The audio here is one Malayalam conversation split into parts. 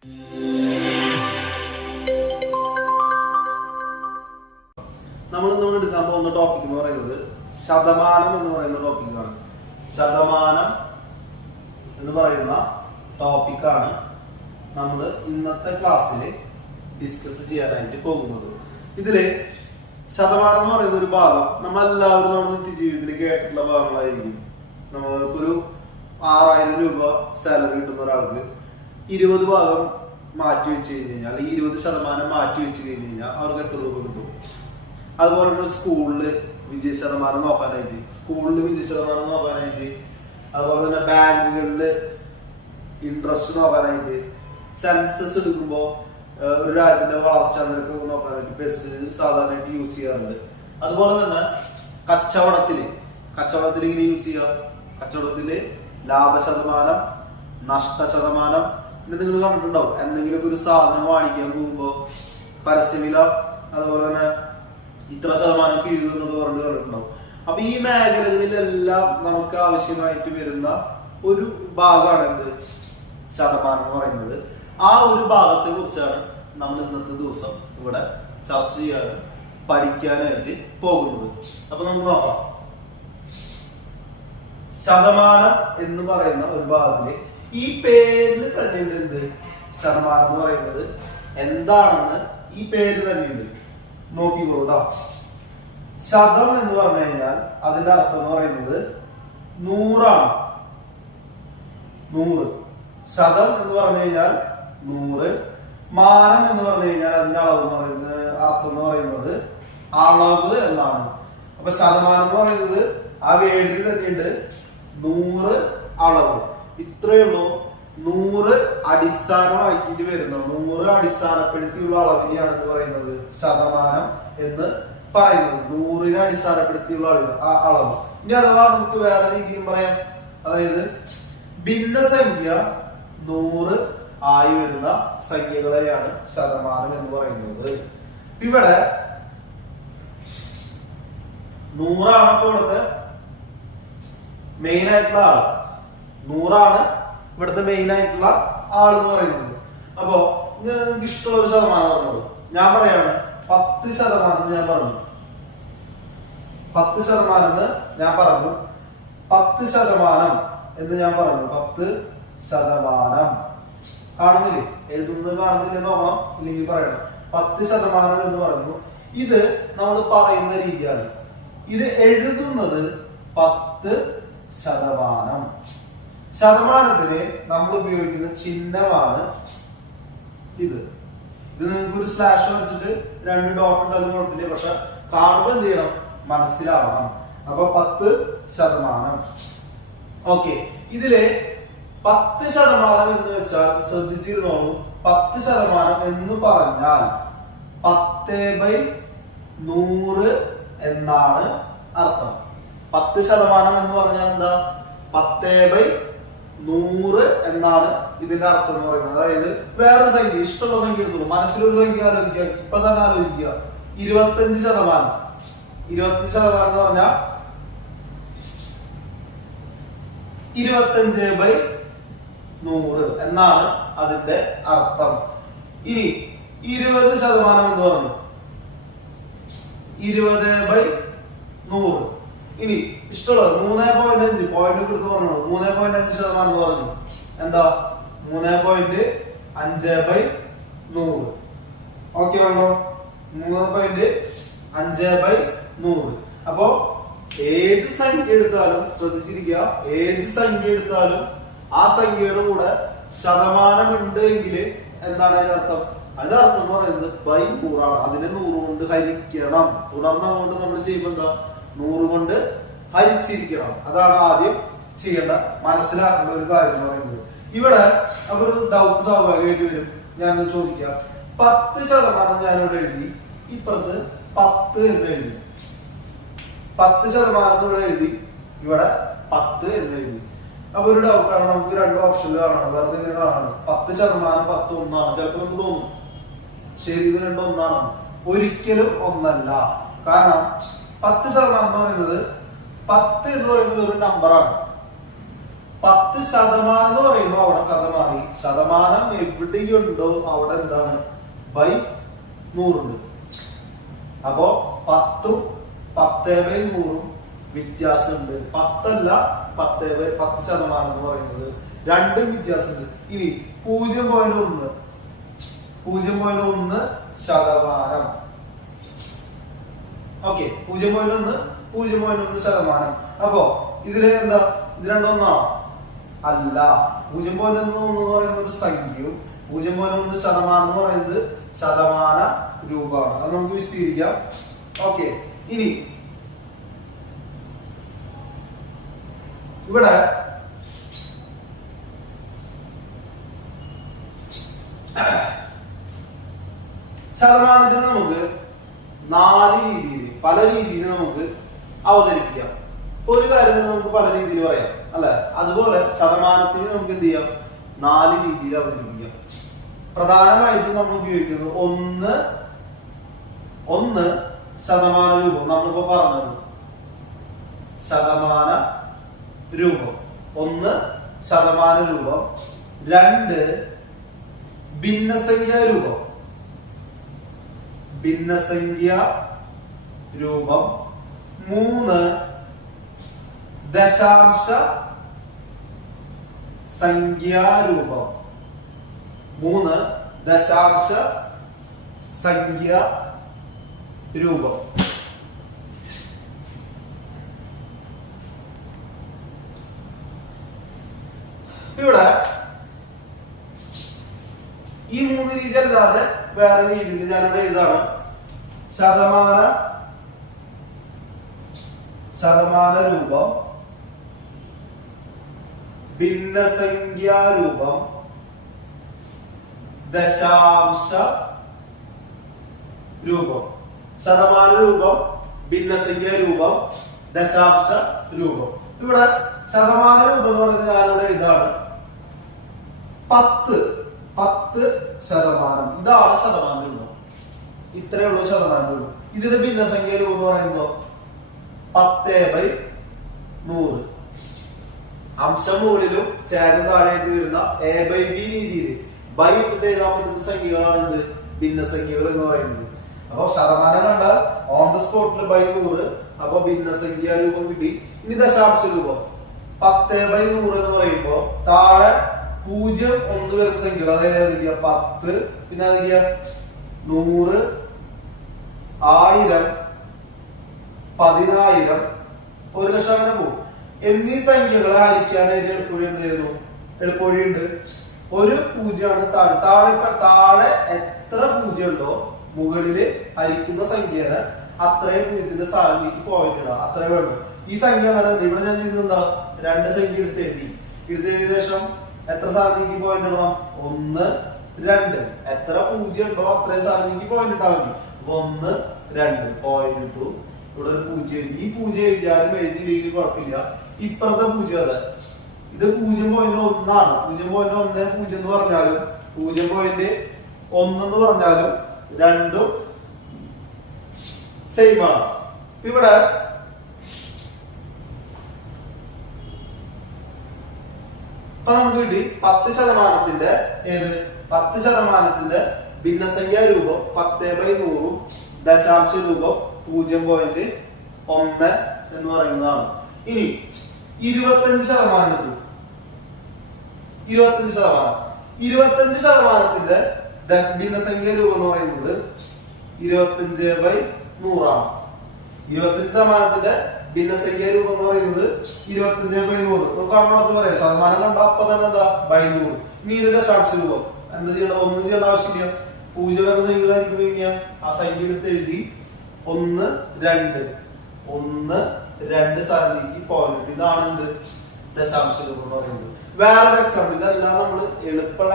നമ്മൾ എടുക്കാൻ പോകുന്ന ടോപ്പിക് എന്ന് പറയുന്നത് ശതമാനം എന്ന് പറയുന്ന ടോപ്പിക്കാണ്. ശതമാനം എന്ന് പറയുന്ന ടോപ്പിക്കാണ് നമ്മൾ ഇന്നത്തെ ക്ലാസ്സിൽ ഡിസ്കസ് ചെയ്യാനായിട്ട് പോകുന്നത്. ഇതില് ശതമാനം എന്ന് പറയുന്ന ഒരു ഭാഗം നമ്മളെല്ലാവരും നമ്മുടെ നിത്യജീവിതത്തിൽ കേട്ടിട്ടുള്ള ഭാഗങ്ങളായിരിക്കും. നമുക്കൊരു 6000 രൂപ സാലറി കിട്ടുന്ന ഒരാൾക്ക് 20 ഭാഗം മാറ്റി വെച്ച് കഴിഞ്ഞാൽ, അല്ലെങ്കിൽ 20% മാറ്റി വെച്ച് കഴിഞ്ഞാൽ അവർക്ക് എത്ര രൂപ കിട്ടും? അതുപോലെ തന്നെ സ്കൂളില് വിജയ ശതമാനം നോക്കാനായിട്ട്, അതുപോലെ തന്നെ ബാങ്കുകളില് ഇൻട്രസ്റ്റ് നോക്കാനായിട്ട്, സെൻസസ് എടുക്കുമ്പോൾ ഒരു രാജ്യത്തിന്റെ വളർച്ചാ നിരക്ക് നോക്കാനായിട്ട് പെർസെന്റേജ് സാധാരണയായിട്ട് യൂസ് ചെയ്യാറുണ്ട്. അതുപോലെ തന്നെ കച്ചവടത്തില് ഇങ്ങനെ യൂസ് ചെയ്യാം. കച്ചവടത്തില് ലാഭശതമാനം, നഷ്ടശതമാനം. പിന്നെ നിങ്ങൾ കണ്ടിട്ടുണ്ടാവും, എന്തെങ്കിലും ഒരു സാധനം വാങ്ങിക്കാൻ പോകുമ്പോ പരസ്യവില, അതുപോലെ തന്നെ ഇത്ര ശതമാനം കിഴിവ് എന്നൊക്കെ പറഞ്ഞിട്ട് കണ്ടിട്ടുണ്ടാവും. അപ്പൊ ഈ മേഖലകളിലെല്ലാം നമുക്ക് ആവശ്യമായിട്ട് വരുന്ന ഒരു ഭാഗമാണ് എന്ത്? ശതമാനം എന്ന് പറയുന്നത്. ആ ഒരു ഭാഗത്തെ കുറിച്ചാണ് നമ്മൾ ഇന്നത്തെ ദിവസം ഇവിടെ ചർച്ച ചെയ്യാനും പഠിക്കാനായിട്ട് പോകുന്നത്. അപ്പൊ നമുക്ക് നോക്കാം. ശതമാനം എന്ന് പറയുന്ന ഒരു ഭാഗത്തില് ഈ പേരിൽ തന്നെയുണ്ട് എന്ത്? ശതമാനം എന്ന് പറയുന്നത് എന്താണെന്ന് ഈ പേര് തന്നെയുണ്ട്. നോക്കിക്കോളൂട്ടോ. ശതം എന്ന് പറഞ്ഞു കഴിഞ്ഞാൽ അതിന്റെ അർത്ഥം എന്ന് പറയുന്നത് 100 ആണ്. 100. ശതം എന്ന് പറഞ്ഞു കഴിഞ്ഞാൽ 100. മാനം എന്ന് പറഞ്ഞു കഴിഞ്ഞാൽ അതിന്റെ അളവ് എന്ന് പറയുന്നത്, അർത്ഥം എന്ന് പറയുന്നത് അളവ് എന്നാണ്. അപ്പൊ ശതമാനം എന്ന് പറയുന്നത് ആ വേടിൽ തന്നെയുണ്ട് 100 അളവ്. ഇത്രയേ ഉള്ളൂ. 100 അടിസ്ഥാനമാക്കിയിട്ട് വരുന്ന, 100 അടിസ്ഥാനപ്പെടുത്തിയുള്ള അളവിനെയാണ് എന്ന് പറയുന്നത് ശതമാനം എന്ന് പറയുന്നത്. 100നെ അടിസ്ഥാനപ്പെടുത്തിയുള്ള അളവ്. ഇനി അഥവാ നമുക്ക് വേറെ രീതിയും പറയാം. അതായത് ഭിന്നസംഖ്യ 100 ആയി വരുന്ന സംഖ്യകളെയാണ് ശതമാനം എന്ന് പറയുന്നത്. ഇവിടെ 100 ഇപ്പൊ ഇവിടുത്തെ മെയിൻ ആയിട്ടുള്ള ആള്. 100 ഇവിടുത്തെ മെയിൻ ആയിട്ടുള്ള ആൾ എന്ന് പറയുന്നത്. അപ്പോ നിങ്ങൾക്ക് ഇഷ്ടമുള്ള ഒരു ശതമാനം പറഞ്ഞോളൂ. ഞാൻ പറയാണ് 10% ഞാൻ പറഞ്ഞു. 10% എന്ന് ഞാൻ പറഞ്ഞു. 10% എന്ന് ഞാൻ പറഞ്ഞു. 10% കാണുന്നില്ലേ? എഴുതുന്നത് കാണുന്നില്ല നോക്കണം, ഇല്ലെങ്കിൽ പറയണം. 10% എന്ന് പറഞ്ഞു. ഇത് നമ്മൾ പറയുന്ന രീതിയാണ്. ഇത് എഴുതുന്നത് 10%. ശതമാനത്തിന് നമ്മൾ ഉപയോഗിക്കുന്ന ചിഹ്നമാണ് ഇത്. നിങ്ങൾക്ക് ഒരു സ്ലാഷ് വരച്ചിട്ട് 2 ഡോട്ട് ഉണ്ടാലും കുഴപ്പമില്ല. പക്ഷെ കാണുമ്പോൾ എന്ത് ചെയ്യണം? മനസ്സിലാവണം. അപ്പൊ 10%. ഓക്കെ. ഇതില് 10% എന്ന് വെച്ചാൽ ശ്രദ്ധിച്ചിരുന്നോളൂ. 10% എന്ന് പറഞ്ഞാൽ 10/100 എന്നാണ് അർത്ഥം. 10% എന്ന് പറഞ്ഞാൽ എന്താ? 10/100 എന്നാണ് ഇതിന്റെ അർത്ഥം എന്ന് പറയുന്നത്. അതായത് വേറൊരു സംഖ്യ, ഇഷ്ടമുള്ള സംഖ്യ എടുത്തോളൂ. മനസ്സിലൊരു സംഖ്യ ആലോചിക്കുക, ഇപ്പൊ തന്നെ ആലോചിക്കുക. 25%. 25% എന്ന് പറഞ്ഞാൽ 25/100 എന്നാണ് അതിന്റെ അർത്ഥം. ഇനി 20% എന്ന് പറഞ്ഞു. 20/100. ഇനി ഇഷ്ടമുള്ളത് 3.5 പോയിന്റ് എടുത്ത് പറഞ്ഞു. 3.5% എന്ന് പറഞ്ഞു. എന്താ? 3.5/100. ഓക്കെ ആണല്ലോ? 3.5/100. അപ്പോ ഏത് സംഖ്യ എടുത്താലും ശ്രദ്ധിച്ചിരിക്കുക. ഏത് സംഖ്യ എടുത്താലും ആ സംഖ്യയുടെ കൂടെ ശതമാനം ഉണ്ട് എങ്കിൽ എന്താണ് അതിന്റെ അർത്ഥം? അതിന്റെ അർത്ഥം എന്ന് പറയുന്നത് /100 ആണ്. അതിനെ 100 കൊണ്ട് ഹരിക്കണം. തുടർന്ന് അങ്ങോട്ട് നമ്മൾ ചെയ്യുമ്പോൾ എന്താ? 100 കൊണ്ട് ഹരിച്ചിരിക്കണം. അതാണ് ആദ്യം ചെയ്യേണ്ട, മനസ്സിലാക്കേണ്ട ഒരു കാര്യം എന്ന് പറയുന്നത്. ഇവിടെ അപ്പൊ ഒരു ഡൗട്ട് സ്വാഭാവികമായിട്ട് വരും. ഞാൻ ചോദിക്കാം. 10% ഞാനിവിടെ എഴുതി, ഇപ്പുറത്ത് 10 എന്ന് എഴുതി. 10% ഇവിടെ എഴുതി, ഇവിടെ 10 എന്ന് എഴുതി. അപ്പൊ ഒരു ഡൗട്ടാണ്, നമുക്ക് 2 ഓപ്ഷനിൽ കാണണം. വെറുതെ ഇങ്ങനെ കാണണം. 10% 10 ഒന്നാണ്. ചിലപ്പോൾ നമുക്ക് തോന്നും ശരി ഇത് 2 ഒന്നാണ്. ഒരിക്കലും ഒന്നല്ല. കാരണം 10% എന്ന് പറയുന്നത് 10 എന്ന് പറയുന്നത് ഒരു നമ്പറാണ്. 10% എന്ന് പറയുമ്പോ അവിടെ കഥ മാറി. ശതമാനം എവിടെയുണ്ടോ അവിടെ എന്താണ് ബൈ 100 ഉണ്ട്. അപ്പോ 10ഉം 10/100ഉം വ്യത്യാസമുണ്ട്. 10 അല്ല 10% എന്ന് പറയുന്നത് രണ്ടും വ്യത്യാസമുണ്ട്. ഇനി 0.1 ശതമാനം. ഓക്കെ, 0.1 അപ്പോ ഇതില് എന്താ, ഇത് രണ്ടൊന്നാണോ? അല്ല. 0.1 എന്ന് പറയുന്നത് ഒരു സംഖ്യയും 0.1 ശതമാനം എന്ന് പറയുന്നത് ശതമാന രൂപമാണ്. അത് നമുക്ക് വിശദീകരിക്കാം. ഓക്കെ, ഇനി ഇവിടെ ശതമാനത്തിന് നമുക്ക് 4 രീതിയിൽ പല രീതിയിൽ നമുക്ക് അവതരിപ്പിക്കാം. ഒരു കാര്യത്തിന് നമുക്ക് പല രീതിയിൽ പറയാം അല്ലെ. അതുപോലെ ശതമാനത്തിന് നമുക്ക് എന്ത് ചെയ്യാം, 4 രീതിയിൽ അവതരിപ്പിക്കാം. പ്രധാനമായിട്ടും നമ്മൾ ഉപയോഗിക്കുന്നത് ഒന്ന് ശതമാന രൂപം. നമ്മളിപ്പോ പറഞ്ഞത് ശതമാന രൂപം. 1 ശതമാന രൂപം. 2 ഭിന്നസംഖ്യാ രൂപം. 3 ദശാംശ സംഖ്യാരൂപം. 3 ദശാംശ സംഖ്യാരൂപം. ഇവിടെ ഈ 3 രീതി അല്ലാതെ വേറെ രീതിയിൽ ഞാനിവിടെ എഴുതാണ്. ശതമാന രൂപം, ഭിന്നസംഖ്യാരൂപം, ദശാംശ രൂപം. ശതമാന രൂപം, ഭിന്നസംഖ്യാ രൂപം, ദശാംശ രൂപം. ഇവിടെ ശതമാന രൂപം എന്ന് പറയുന്നത് ഞാനിവിടെ ഇതാണ് 10 ശതമാനം. ഇതാണ് ശതമാന രൂപം. ഇത്രയുള്ള ശതമാന രൂപം. ഇതിന്റെ ഭിന്നസംഖ്യാ രൂപം എന്ന് പറയുമ്പോ 10/100. അംശം മുകളിലും ചേരം താഴേക്ക് വരുന്ന a/b രീതിയിൽ ബൈ ഇട്ടിട്ട് എഴുതാൻ പറ്റുന്ന സംഖ്യകളാണ് എന്ത്, ഭിന്നസംഖ്യകൾ എന്ന് പറയുന്നത്. അപ്പൊ ശതമാനം കണ്ടാൽ ഓൺ ദ സ്പോട്ടിൽ ബൈ 100. അപ്പൊ ഭിന്നസംഖ്യാ രൂപം കിട്ടി. ഇനി ദശാംശ രൂപം 10/100 എന്ന് പറയുമ്പോ താഴെ 0, 1 വരുന്ന സംഖ്യകൾ. അതായത് 10, പിന്നെ 100, 1000, 10,000, 1,00,000 അങ്ങനെ പോകും. എന്നീ സംഖ്യകളെ ഹരിക്കാനായിട്ട് എളുപ്പവഴിയുണ്ട്. ഒരു 0 താഴെ എത്ര 0 ഉണ്ടോ മുകളില് ഹരിക്കുന്ന സംഖ്യനെ അത്രയും 0ന്റെ സ്ഥാനത്തേക്ക് പോയിന്റ് ഇടാം. അത്രേ വേണ്ടു. ഈ സംഖ്യ ഇവിടെ ഞാൻ എന്താ 2 സംഖ്യ എടുത്തതിന് ശേഷം എത്ര സ്ഥാനത്തേക്ക് പോയിന്റ് ഇടണം? 1, 2. എത്ര 0 ഉണ്ടോ അത്രയും സ്ഥാനത്തേക്ക് പോയിന്റ് ഇട്ടാൽ മതി. 1, 2 പോയിന്റ് ഇട്ടു. ഇവിടെ ഒരു 0 എഴുതി. ഈ 0 എഴുതിയാലും എഴുതിയില്ലെങ്കിൽ കുഴപ്പമില്ല. ഇപ്പുറത്തെ 0 അതെ, ഇത് 0.1 ആണ്. 0.10 എന്ന് പറഞ്ഞാലും 0.1 എന്ന് പറഞ്ഞാലും രണ്ടും സെയിം ആണ്. ഇവിടെ ഇപ്പൊ നമുക്ക് കിട്ടി 10% ഏത് 10% ഭിന്നസംഖ്യാ രൂപം 10/100, ദശാംശ രൂപം 0.1 എന്ന് പറയുന്നതാണ്. ഇനി 25% 25%ത്തിന്റെ ഭിന്നസംഖ്യാ രൂപം എന്ന് പറയുന്നത് 25/100 ആണ്. 25%ത്തിന്റെ ഭിന്നസംഖ്യാ രൂപം എന്ന് പറയുന്നത് 25/100. നമുക്ക് കണ്ണോടത്ത് പറയാം. ശതമാനം കണ്ട അപ്പൊ തന്നെ എന്താ ബൈ 100. ഇനി ഇതിന്റെ ദശാംശ രൂപം എന്താ ചെയ്യണം? ഒന്നും ചെയ്യേണ്ട ആവശ്യമില്ല. 0 എന്ന സംഖ്യകളായിരിക്കും കഴിഞ്ഞാൽ ആ സംഖ്യ എടുത്ത് എഴുതി 1, 2 സ്ഥാനത്തേക്ക് പോയിന്റ്. ഇതാണ് എന്ത് ദശാംശ രൂപം എന്ന് പറയുന്നത്. വേറൊരു എക്സാമ്പിൾ, ഇതെല്ലാം നമ്മൾ എളുപ്പമുള്ള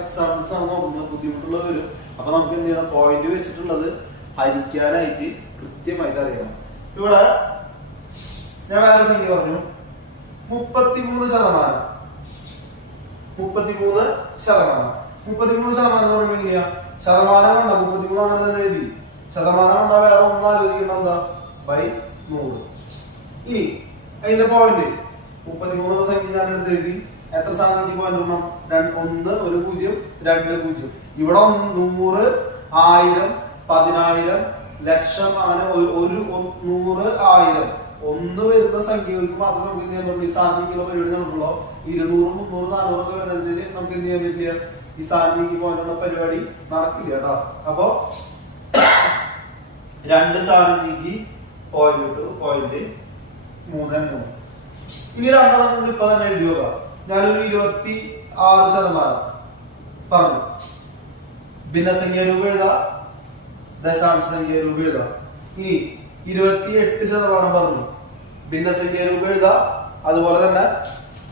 എക്സാമ്പിൾസ് ആണ് നോക്കുന്നത്. ബുദ്ധിമുട്ടുള്ള വരും. അപ്പൊ നമുക്ക് എന്ത് ചെയ്യണം? പോയിന്റ് വെച്ചിട്ടുള്ളത് ഹരിക്കാനായിട്ട് കൃത്യമായിട്ട് അറിയണം. ഇവിടെ ഞാൻ വേറെ സംഖ്യ പറഞ്ഞു. 33%. 33% എന്ന് പറയുമ്പോ എങ്ങനെയാ? ശതമാനം കണ്ട 33 അങ്ങനെ തന്നെ എഴുതി. ശതമാനം കണ്ട വേറെ ഒന്നും ആലോചിക്കേണ്ട, എന്താ ബൈ 100. ഇനി അതിന്റെ പോയിന്റ് 33 സംഖ്യ ഞാൻ എടുത്ത് എഴുതി. എത്ര സ്ഥാനത്തേക്ക് പോകാൻ 1 1 0 2 0. ഇവിടെ 100 1000 10000 ലക്ഷം അങ്ങനെ ഒരു 100 1000 ഒന്ന് വരുന്ന സംഖ്യകൾക്ക് മാത്രം നമുക്ക് എന്ത് ചെയ്യാൻ പറ്റുള്ളൂ. ഈ സ്ഥാനത്തേക്കുള്ള പരിപാടി നടക്കുള്ളൂ. 200 300 400 ഒക്കെ വരുന്നതിന് നമുക്ക് എന്ത് ചെയ്യാൻ പറ്റില്ല. ഈ സ്ഥാനത്തേക്ക് പോകാനുള്ള പരിപാടി നടക്കില്ല കേട്ടോ. അപ്പൊ 2 സ്ഥാനത്തേക്ക് പോയിന്റ് 3. ഇനി രണ്ടെണ്ണം നിങ്ങൾ ഇപ്പൊ തന്നെ എഴുതി നോക്കാം. ഞാനൊരു 26% പറഞ്ഞു. ഭിന്നസംഖ്യ രൂപ എഴുതാം, ദശാംശ സംഖ്യ രൂപ എഴുതാം. ഇനി 28% പറഞ്ഞു. ഭിന്നസംഖ്യ രൂപ എഴുതാം, അതുപോലെ തന്നെ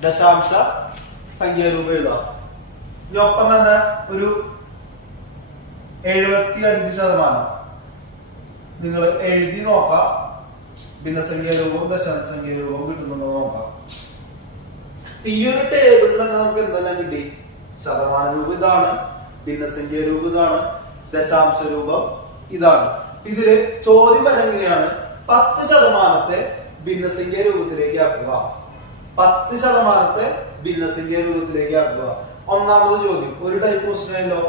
ദശാംശ സംഖ്യ രൂപ എഴുതാം. ഇനി ഒപ്പം തന്നെ ഒരു 75% നിങ്ങൾ എഴുതി നോക്കാം. ഭിന്നസംഖ്യ രൂപവും ദശാംശ സംഖ്യ രൂപവും കിട്ടുന്നുണ്ടോ നോക്കാം. ഈ ഒരു ടേബിളിൽ തന്നെ നമുക്ക് എന്തെല്ലാം കിട്ടി. ശതമാന രൂപം ഇതാണ്, ഭിന്നസംഖ്യ രൂപം ഇതാണ്, ദശാംശ രൂപം ഇതാണ്. ഇതില് ചോദ്യം എങ്ങനെയാണ്? 10% ഭിന്നസംഖ്യ രൂപത്തിലേക്ക് ആക്കുക. 10% ഭിന്നസംഖ്യ രൂപത്തിലേക്ക് ആക്കുക. ഒന്നാമത് ചോദ്യം ഒരു ടൈപ്പ് ക്വസ്റ്റ്യൻ ആയല്ലോ.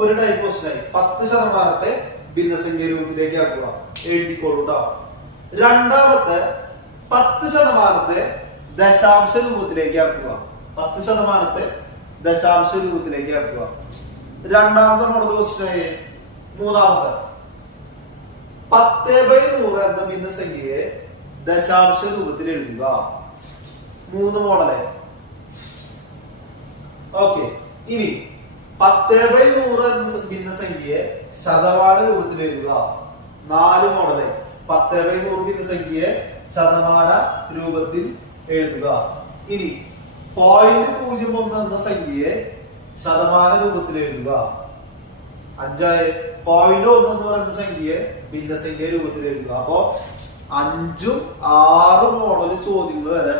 ഒരു ടൈപ്പ് ക്വസ്റ്റ്യൻ ആയി. 10% ഭിന്നസംഖ്യ രൂപത്തിലേക്ക് ആക്കുക. എഴുതിക്കോളൂട്ടോ. രണ്ടാമത്തെ 10% ദശാംശ രൂപത്തിലേക്ക് ആക്കുക. 10% ദശാംശ രൂപത്തിലേക്ക് ആക്കുക. രണ്ടാമത്തെ മോഡൽ ക്വസ്റ്റ്യൻ ആയി. മൂന്നാമത്തെ 10/100 എന്ന ഭിന്നസംഖ്യയെ ദശാംശ രൂപത്തിൽ എഴുതുക. 3 മോഡല്. ഓക്കെ. ഇനി 10/100 എന്ന ഭിന്നസംഖ്യയെ ശതമാന രൂപത്തിൽ എഴുതുക. 4 മോഡല്. 10/100 ഭിന്നസംഖ്യയെ ശതമാന രൂപത്തിൽ എഴുതുക. ഇനി 0.01 എന്ന സംഖ്യയെ ശതമാന രൂപത്തിൽ എഴുതുക. 5 0.1 എന്ന് പറയുന്ന സംഖ്യയെ ഭിന്നസംഖ്യ രൂപത്തിൽ എഴുതുക. അപ്പോ 5ഉം 6 മോഡൽ ചോദ്യങ്ങൾ വരെ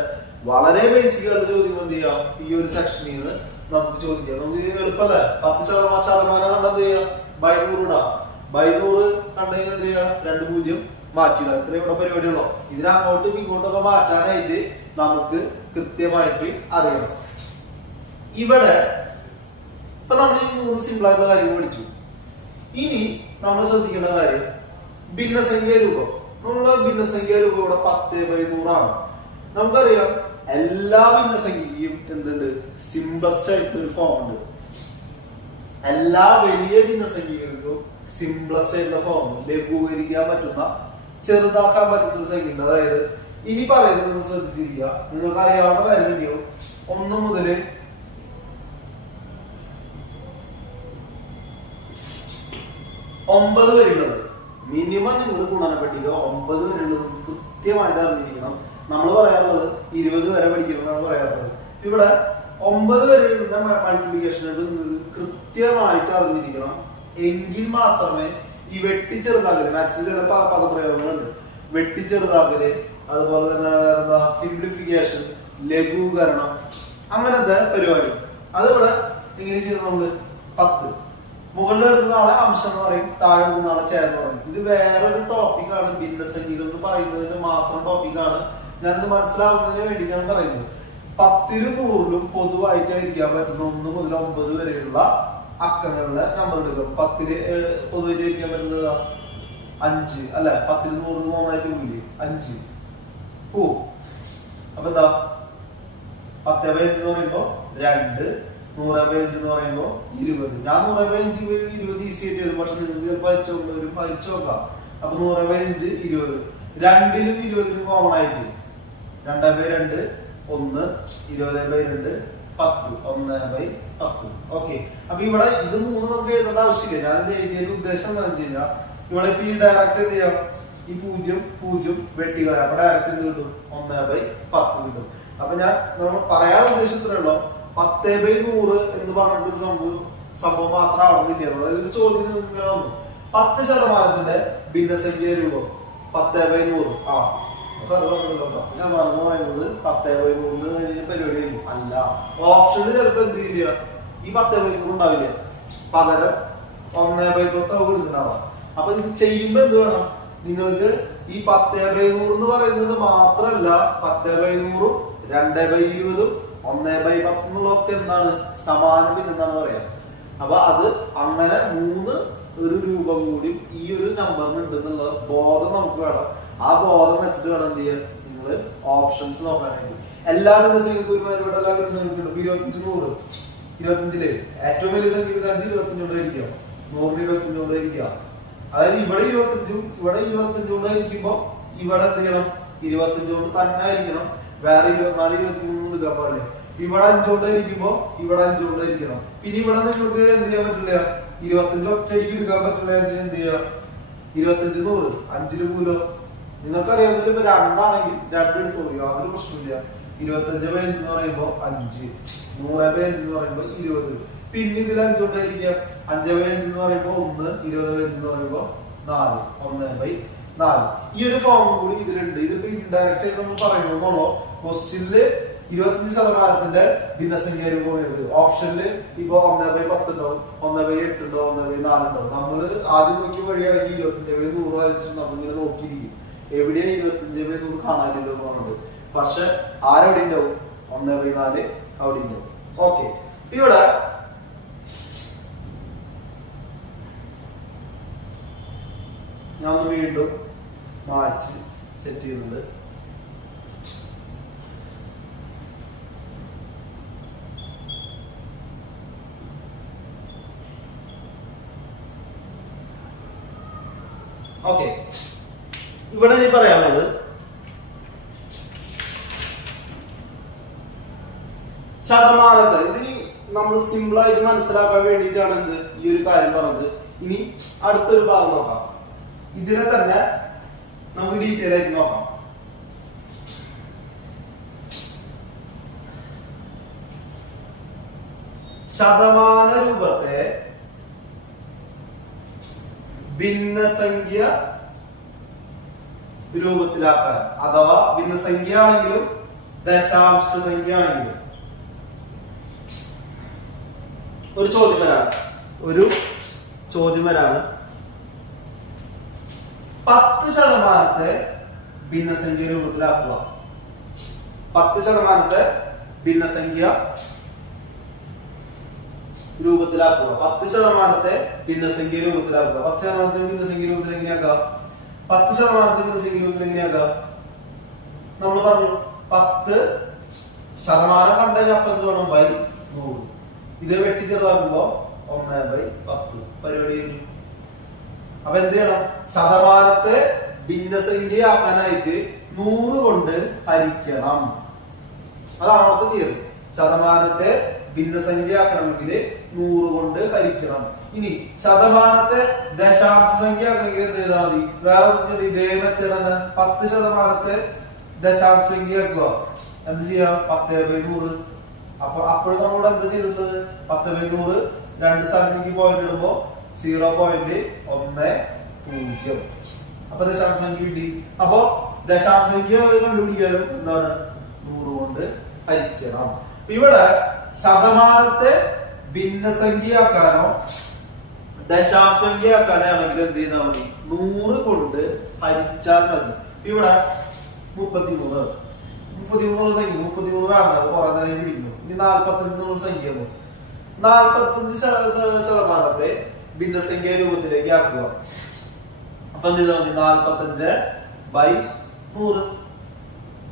വളരെ ബേസിക് ആയിട്ട് ചോദ്യങ്ങൾ എന്ത് ചെയ്യാം. ഈ ഒരു സെക്ഷനിൽ നിന്ന് നമുക്ക് ചോദിക്കാം. നമുക്ക് എളുപ്പല്ലേ. 10% കണ്ട എന്ത് ചെയ്യാം. ബൈ 100 ഇടാം. ബൈ 100 കണ്ടുകഴിഞ്ഞാൽ എന്ത് ചെയ്യാം. 2 0 മാറ്റിയിടാം. ഇത്രയും ഇവിടെ പരിപാടിയുള്ളൂ. ഇതിനങ്ങോട്ടും ഇങ്ങോട്ടൊക്കെ മാറ്റാനായിട്ട് നമുക്ക് കൃത്യമായിട്ട് അറിയണം. ഇവിടെ ഇപ്പൊ നമ്മൾ ഈ 3 സിമ്പിൾ ആയിട്ടുള്ള കാര്യങ്ങൾ പഠിച്ചു. ഇനി നമ്മൾ ശ്രദ്ധിക്കേണ്ട കാര്യം ഭിന്നസംഖ്യ രൂപം. നമ്മളെ ഭിന്നസംഖ്യ രൂപം ഇവിടെ 10/100 ആണ്. നമുക്കറിയാം എല്ലാ ഭിന്നസംഖ്യയും എന്തുണ്ട്. സിംപ്ലസ്റ്റ് ആയിട്ടുള്ള ഒരു ഫോം ഉണ്ട്. എല്ലാ വലിയ ഭിന്നസംഖ്യകൾക്കും സിംപ്ലസ്റ്റ് ആയിട്ടുള്ള ഫോം, ലഘൂകരിക്കാൻ പറ്റുന്ന, ചെറുതാക്കാൻ പറ്റുന്ന ഒരു സംഖ്യ ഉണ്ട്. അതായത് ഇനി പറയുന്നത് നിങ്ങൾ ശ്രദ്ധിച്ചിരിക്കുക. നിങ്ങൾക്ക് അറിയാവുന്ന കാര്യം തന്നെയോ. 1 മുതൽ 9 വരെയുള്ളത് മിനിമം നിങ്ങൾ ഗുണനപ്പട്ടിക 9 വരെയുള്ളത് കൃത്യമായിട്ട് അറിഞ്ഞിരിക്കണം. നമ്മൾ പറയാറുള്ളത് 20 വരെ പഠിക്കണം എന്നാണ് പറയാറുള്ളത്. ഇവിടെ 9 വരെയുള്ള മൾട്ടിപ്ലിക്കേഷൻ നിങ്ങൾക്ക് കൃത്യമായിട്ട് അറിഞ്ഞിരിക്കണം. എങ്കിൽ മാത്രമേ ഈ വെട്ടിച്ചെറുതാക്കല്, മാത്സിൽ ചില പദപ്രയോഗങ്ങളുണ്ട്. വെട്ടിച്ചെറുതാക്കല്, അതുപോലെ തന്നെ എന്താ സിംപ്ലിഫിക്കേഷൻ, ലഘൂകരണം, അങ്ങനത്തെ പരിപാടി അതിവിടെ എങ്ങനെ ചെയ്യുന്നത്. നമ്മള് 10 മുകളിൽ എടുക്കുന്ന ആളെ അംശം എന്ന് പറയും, താഴെ എടുക്കുന്ന ആളെ ചേർന്ന് പറയും. ഇത് വേറൊരു ടോപ്പിക്കാണ്. ഭിന്നസംഖ്യകൾ എന്ന് പറയുന്നതിന് മാത്രം ടോപ്പിക്കാണ്. ഞാനത് മനസ്സിലാവുന്നതിന് വേണ്ടിയിട്ടാണ് പറയുന്നത്. 10ലും 100ലും പൊതുവായിട്ടായിരിക്കാൻ പറ്റുന്ന 1 മുതൽ 9 വരെയുള്ള അക്കങ്ങളുടെ നമ്പർ എടുക്കും. 10ല് പൊതുവായിട്ട് ഇരിക്കാൻ പറ്റുന്നത് 5 അല്ലെ. 10ൽ 100 മൂന്നായിട്ട് പോയില്ലേ 5 പോവും. അപ്പൊ എന്താ 10/5 എന്ന് പറയുമ്പോ 2, 100/5 എന്ന് പറയുമ്പോ 20. ഞാൻ 100/5 20 ഈസി ആയിട്ട് വരും. പക്ഷെ നിങ്ങൾക്ക് പഠിച്ചു നോക്കാം. അപ്പൊ 100/5 20. 2ലും 20ലും കോമൺ ആയിട്ട് 2/2 1, 20/2 10, 1/10. ഓക്കെ. അപ്പൊ ഇവിടെ ഇത് 3 നമുക്ക് എഴുതേണ്ട ആവശ്യമില്ല. ഞാനിത് എഴുതിയതിന്റെ ഉദ്ദേശം എന്താണെന്ന് വെച്ച് കഴിഞ്ഞാൽ ഇവിടെ ഇപ്പൊ ഈ ഡയറക്റ്റ് എന്ത് ചെയ്യാം. ഈ 0 0 വെട്ടികളെ അപ്പൊ ഡയറക്റ്റ് എന്ത് കിട്ടും. 1/10 കിട്ടും. അപ്പൊ ഞാൻ നമ്മൾ പറയാൻ ഉദ്ദേശിച്ചിട്ടുള്ളൂ 10/100 എന്ന് പറഞ്ഞിട്ടൊരു സംഭവം മാത്രമാണെന്നില്ല. അതായത് ചോദ്യം ഇങ്ങനെ വന്നു. 10% ഭിന്നസംഖ്യ രൂപം 10/100. ആ സാർ പറഞ്ഞല്ലോ 10% എന്ന് പറയുന്നത് 10/100 പരിപാടി അല്ല. ഓപ്ഷനിൽ ചിലപ്പോ എന്ത് ചെയ്യില്ല. ഈ 10/100 ഉണ്ടാവില്ല. പകരം 1/10 എടുക്കുന്നുണ്ടാവാം. അപ്പൊ ഇത് ചെയ്യുമ്പോ എന്ത് വേണം. നിങ്ങൾക്ക് ഈ 10/100 എന്ന് പറയുന്നത് മാത്രല്ല 10/100, 2/20, 1/10 എന്നുള്ളതൊക്കെ എന്താണ് സമാന ഭിന്നം എന്നാണ് പറയാ. അപ്പൊ അത് അങ്ങനെ 3 ഒരു രൂപം കൂടി ഈ ഒരു നമ്പറിന് ഉണ്ടെന്നുള്ള ബോധം നമുക്ക് വേണം. ആ ബോധം വെച്ചിട്ട് വേണം എന്ത് ചെയ്യാൻ നിങ്ങൾ ഓപ്ഷൻസ് നോക്കാനായിട്ട്. എല്ലാ ഭിന്നസംഖ്യക്കും ഒരുമാതിരിപ്പെട്ട എല്ലാ ഭിന്നസംഖ്യക്കും 25, 100, 25 ഏറ്റവും വലിയ സംഖ്യ 25 കൊണ്ടായിരിക്കാം, 100 25 കൊണ്ടായിരിക്കാം. അതായത് ഇവിടെ 25 ഇവിടെ 25 കൊണ്ടായിരിക്കുമ്പോ ഇവിടെ എന്ത് ചെയ്യണം 25 കൊണ്ട് തന്നെ ആയിരിക്കണം. വേറെ 24, 23 എടുക്കാൻ പാടില്ല. ഇവിടെ 5 കൊണ്ടായിരിക്കുമ്പോ ഇവിടെ 5 കൊണ്ടായിരിക്കണം. പിന്നെ ഇവിടെ നിങ്ങൾക്ക് എന്ത് ചെയ്യാൻ പറ്റില്ല 25 ഒറ്റയടിക്ക് എടുക്കാൻ പറ്റില്ല. എന്ത് ചെയ്യാം 25, 100 5 കൂലോ. നിങ്ങൾക്കറിയാവുന്ന ഇപ്പൊ 2 ആണെങ്കിൽ 2 എടുത്തോളൂ, യാതൊരു പ്രശ്നമില്ല. 25/5 എന്ന് പറയുമ്പോ 5, 100/5 എന്ന് പറയുമ്പോ 20. പിന്നെ ഇതിൽ 5 കൊണ്ടായിരിക്കാം. 5/5 എന്ന് പറയുമ്പോ 1, 20/5 എന്ന് പറയുമ്പോ 4, 1/4. ഈ ഒരു ഫോം കൂടി ഇതിലുണ്ട്. ഇതിപ്പോ ഇൻഡയറക്റ്റ് ആയിട്ട് നമ്മൾ പറയുമ്പോഴോ ക്വസ്റ്റ്യനില് 25% ഭിന്നസംഖ്യ രൂപം ഏത്, ഓപ്ഷനില് ഇപ്പൊ 1/10 ഉണ്ടാവും, 1/8 ഉണ്ടാവും, 1/4 ഉണ്ടാവും. നമ്മള് ആദ്യം നോക്കിയ വഴിയാണെങ്കിൽ 25/100 വരച്ച് നമ്മളിങ്ങനെ നോക്കിയിരിക്കും എവിടെയാ 25/100 കാണാനില്ലോ എന്ന് പറഞ്ഞത്. പക്ഷെ ആരെവിടെ ഉണ്ടാവും 1/4 അവിടെ ഉണ്ടാവും. ഓക്കെ, ഇവിടെ ഞാൻ ഒന്ന് വീണ്ടും മാച്ച് സെറ്റ് ചെയ്യുന്നുണ്ട്. ഓക്കെ, ഇവിടെ ഇനി പറയാനുള്ളത് ശതമാനത്തെ ഇതിന് നമ്മൾ സിമ്പിൾ ആയിട്ട് മനസ്സിലാക്കാൻ വേണ്ടിയിട്ടാണ് എന്ത് ഈ ഒരു കാര്യം പറഞ്ഞത്. ഇനി അടുത്തൊരു ഭാഗം നോക്കാം. ഇതിനെ തന്നെ നമുക്ക് ഡീറ്റെയിൽ ആയിട്ട് നോക്കാം. ശതമാന രൂപത്തെ ഭിന്നസംഖ്യ രൂപത്തിലാക്കാൻ, അഥവാ ഭിന്നസംഖ്യ ആണെങ്കിലും ദശാംശ സംഖ്യ ആണെങ്കിലും ഒരു ചോദ്യം വരാണ്. 10% ഭിന്നസംഖ്യ രൂപത്തിലാക്കുക. 10% ഭിന്നസംഖ്യ രൂപത്തിലാക്കുക. 10% ഭിന്നസംഖ്യ രൂപത്തിലാക്കുക. 10% ഭിന്നസംഖ്യ രൂപത്തിൽ എങ്ങനെയാക്കാം? 10% ഭിന്നസംഖ്യ രൂപത്തിൽ എങ്ങനെയാക്കാം? നമ്മൾ പറഞ്ഞു 10% കണ്ടുകഴിഞ്ഞാൽ അപ്പം എന്ത് വേണം? ബൈ 100. ഇത് വെട്ടി ചെറുതാക്കുമ്പോ 1/10 പരിപാടി കഴിഞ്ഞു. അപ്പൊ എന്ത് ചെയ്യണം? ശതമാനത്തെ ഭിന്നസംഖ്യയാക്കാനായിട്ട് 100 കൊണ്ട് ഹരിക്കണം. അതാണ് അവിടുത്തെ തിയറി. ശതമാനത്തെ ഭിന്നസംഖ്യയാക്കണമെങ്കിൽ 100 കൊണ്ട് ഹരിക്കണം. ഇനി ശതമാനത്തെ ദശാംശ സംഖ്യ ആക്കണമെങ്കിൽ എന്ത് ചെയ്താൽ മതി? വേറെ ഇതേ മെത്തേഡ് തന്നെ. 10% ദശാംശ സംഖ്യ ആക്കുക. എന്ത് ചെയ്യാം? 10/100. അപ്പൊ അപ്പോഴും നമ്മളോട് എന്താ ചെയ്തിട്ടുള്ളത്? 10/100 2 സ്ഥലത്തേക്ക് പോയിന്റ് ഇടുമ്പോ 0.10. അപ്പൊ ദശാംശ സംഖ്യ കിട്ടി. അപ്പൊ ദശാംശ സംഖ്യ കണ്ടുപിടിക്കാനും എന്താണ്? 100 കൊണ്ട് ഹരിക്കണം. ഇവിടെ ശതമാനത്തെ ഭിന്നസംഖ്യയാക്കാനോ ദശാംശ സംഖ്യയാക്കാനോ ആണെങ്കിൽ എന്ത് ചെയ്താൽ മതി? 100 കൊണ്ട് ഹരിച്ചാൽ മതി. ഇവിടെ 33 സംഖ്യ 33 വേണ്ട, അത് കുറെ നേരം പിടിക്കുന്നു. ഇനി 45 സംഖ്യ 45% ഭിന്നസംഖ്യ രൂപത്തിലേക്ക് ആക്കുക. അപ്പൊ എന്ത് ചെയ്താൽ മതി? 45/100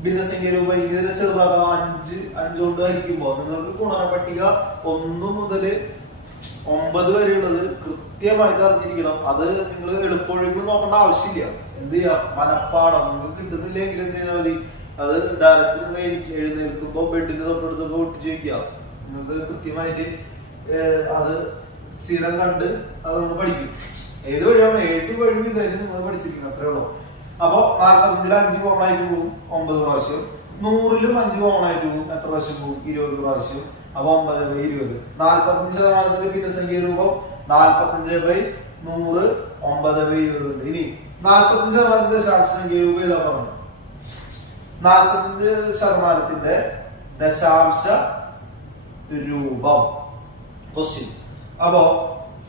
ഭിന്നസംഖ്യ രൂപ. ഇതിനെ ചെറുതാക്കാം. 5 കൊണ്ട് ഹരിക്കുമ്പോ നിങ്ങൾക്ക് ഗുണന പട്ടിക 1 മുതൽ 9 വരെയുള്ളത് കൃത്യമായിട്ട് അറിഞ്ഞിരിക്കണം. അത് നിങ്ങൾ എളുപ്പമൊഴുക്കും നോക്കേണ്ട ആവശ്യമില്ല. എന്ത് ചെയ്യാം? മനപ്പാടം നിങ്ങൾക്ക് കിട്ടുന്നില്ലെങ്കിൽ എന്ത് ചെയ്താൽ മതി? അത് ഡയറക്റ്റ് നിങ്ങൾ എഴുന്നേൽക്കുമ്പോ ബെഡിന് തൊട്ടടുത്തൊക്കെ ഒട്ടിച്ചു വെക്കുക. നിങ്ങൾക്ക് കൃത്യമായിട്ട് അത് സ്ഥിരം കണ്ട് അത് നമ്മൾ പഠിക്കും. ഏത് വഴിയാണോ ഏത് വഴി ഇതായാലും നിങ്ങൾ പഠിച്ചിരിക്കണം. അത്രേ ഉള്ളൂ. അപ്പൊ 45-ൽ 5 കോമൺ ആയിട്ട് പോകും 9 പ്രാവശ്യം. 100-ലും 5 കോമൺ ആയിട്ട് പോകും. എത്ര പ്രാവശ്യം പോകും? 20 പ്രാവശ്യം. അപ്പൊ 9/20. 45% ഭിന്നസംഖ്യ രൂപം 45/100 9/20 ഉണ്ട്. ഇനി 45% ദശാംശ സംഖ്യ രൂപം ഏതാ പറഞ്ഞു? 45% ദശാംശ രൂപം ക്വസ്റ്റ്യൻ. അപ്പോ